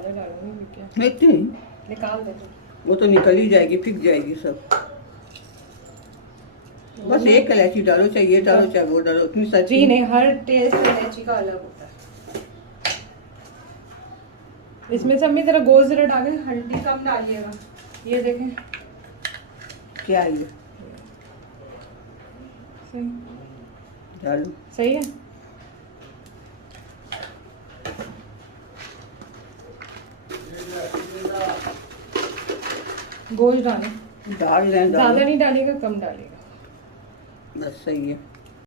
ज़्यादा डालूंगी क्या? इतनी निकाल दे। वो तो निकल ही जाएगी, फिक जाएगी सब। बस एक इलायची डालो, चाहे ये डालो चाहे वो डालो, इतनी जी सच्ची नहीं, हर टेस्ट इलायची का अलग होता है। इसमें से अम्मी जरा गोश्त जरा डालें, हल्दी कम डालिएगा। ये देखें क्या है ये, सही डालो। सही है। गोश्त डालें, डाल लें, ज्यादा डालो, नहीं डालिएगा, कम डालिएगा। बस सही है।